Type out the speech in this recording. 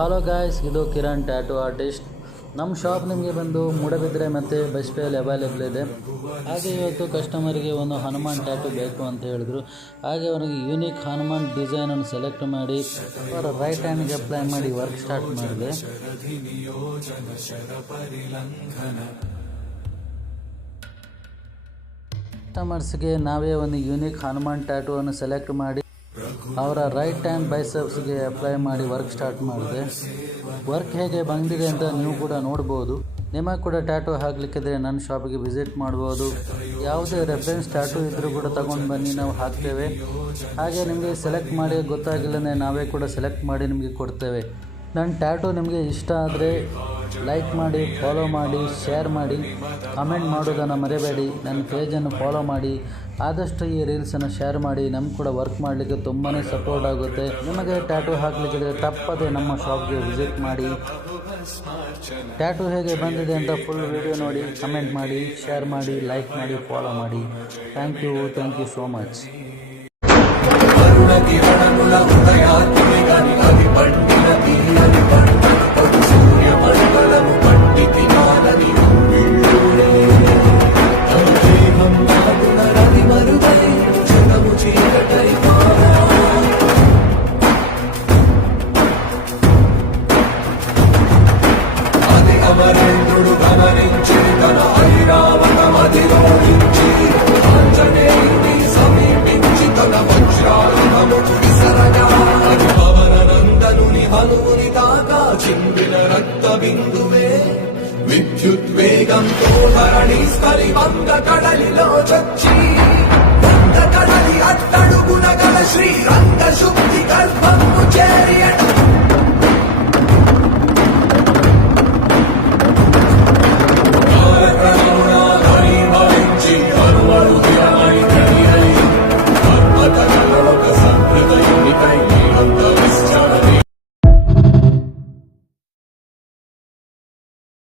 Hello guys, ಇದು Kiran tattoo artist. ನಮ್ಮ shop ನಿಮಗೆ ಬಂದು ಮೂಡಬಿದ್ರೆ ಮತ್ತು ಬಸ್ಪೇಯಲ್ಲಿ ಅವೈಲೇಬಲ್ ಇದೆ. ಹಾಗೆ ಇವತ್ತು ಕಸ್ಟಮರಿಗೆ ಒಂದು ಹನುಮಾನ್ ಟ್ಯಾಟೂ ಬೇಕು ಅಂತ ಹೇಳಿದ್ರು. ಹಾಗೆ ಅವರಿಗೆ ಯೂನಿಕ್ ಹನುಮಾನ್ ಡಿಸೈನನ್ನು ಸೆಲೆಕ್ಟ್ ಮಾಡಿ ಅವರ ರೈಟ್ ಹ್ಯಾಂಡ್ಗೆ ಅಪ್ಲೈ ಮಾಡಿ ವರ್ಕ್ ಸ್ಟಾರ್ಟ್ ಮಾಡಿದೆ. ಕಸ್ಟಮರ್ಸ್ಗೆ ನಾವೇ ಒಂದು ಯೂನಿಕ್ ಹನುಮಾನ್ ಟ್ಯಾಟೂವನ್ನು ಸೆಲೆಕ್ಟ್ ಮಾಡಿ ಅವರ ರೈಟ್ ಹ್ಯಾಂಡ್ ಬೈಸೆಪ್ಸ್ಗೆ ಅಪ್ಲೈ ಮಾಡಿ ವರ್ಕ್ ಸ್ಟಾರ್ಟ್ ಮಾಡಿದೆ. ವರ್ಕ್ ಹೇಗೆ ಬಂದಿದೆ ಅಂತ ನೀವು ಕೂಡ ನೋಡ್ಬೋದು. ನಿಮಗೆ ಕೂಡ ಟ್ಯಾಟೂ ಹಾಕಲಿಕ್ಕಿದ್ರೆ ನನ್ನ ಶಾಪಿಗೆ ವಿಸಿಟ್ ಮಾಡ್ಬೋದು. ಯಾವುದೇ ರೆಫರೆನ್ಸ್ ಟ್ಯಾಟೂ ಇದ್ದರೂ ಕೂಡ ತಗೊಂಡು ಬನ್ನಿ, ನಾವು ಹಾಕ್ತೇವೆ. ಹಾಗೆ ನಿಮಗೆ ಸೆಲೆಕ್ಟ್ ಮಾಡಿ ಗೊತ್ತಾಗಿಲ್ಲಂದರೆ ನಾವೇ ಕೂಡ ಸೆಲೆಕ್ಟ್ ಮಾಡಿ ನಿಮಗೆ ಕೊಡ್ತೇವೆ. ನನ್ನ ಟ್ಯಾಟೂ ನಿಮಗೆ ಇಷ್ಟ ಆದರೆ ಲೈಕ್ ಮಾಡಿ, ಫಾಲೋ ಮಾಡಿ, ಶೇರ್ ಮಾಡಿ, ಕಮೆಂಟ್ ಮಾಡೋದನ್ನು ಮರೆಯಬೇಡಿ. ನನ್ನ ಪೇಜನ್ನು ಫಾಲೋ ಮಾಡಿ, ಆದಷ್ಟು ಈ ರೀಲ್ಸನ್ನು ಶೇರ್ ಮಾಡಿ. ನಮ್ಗೆ ಕೂಡ ವರ್ಕ್ ಮಾಡಲಿಕ್ಕೆ ತುಂಬಾ ಸಪೋರ್ಟ್ ಆಗುತ್ತೆ. ನಿಮಗೆ ಟ್ಯಾಟೂ ಹಾಕಲಿಕ್ಕಿದ್ರೆ ತಪ್ಪದೆ ನಮ್ಮ ಶಾಪ್ಗೆ ವಿಸಿಟ್ ಮಾಡಿ. ಟ್ಯಾಟೂ ಹೇಗೆ ಬಂದಿದೆ ಅಂತ ಫುಲ್ ವಿಡಿಯೋ ನೋಡಿ, ಕಮೆಂಟ್ ಮಾಡಿ, ಶೇರ್ ಮಾಡಿ, ಲೈಕ್ ಮಾಡಿ, ಫಾಲೋ ಮಾಡಿ. Thank you so much. అమరేంద్రుడు గమనించి తన ఐరావతమధిరోహించి ఆంజనేయుని సమీపించి తన వజ్రాయుధమును విసరగా పవననందనుని హనుముని దాకా చిందిన రక్త బిందువే విద్యుద్వేగంతో ధరణి స్కలి వంగ కడలిలో చచ్చి